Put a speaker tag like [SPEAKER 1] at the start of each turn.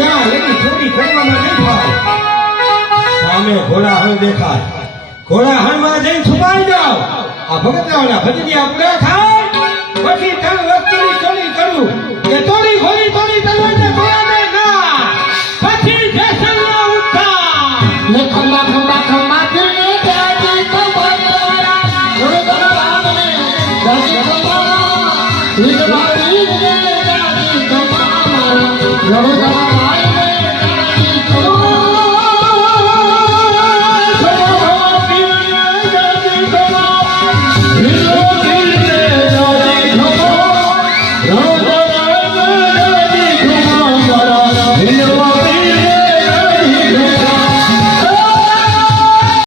[SPEAKER 1] હા આ ભગતરાવના ભજનિયા પૂરા થાય. પછી ત્રણ વસ્તુની ચોરી કરું. કે ચોરી ઘોડી ચોરી પછી ગણપતિ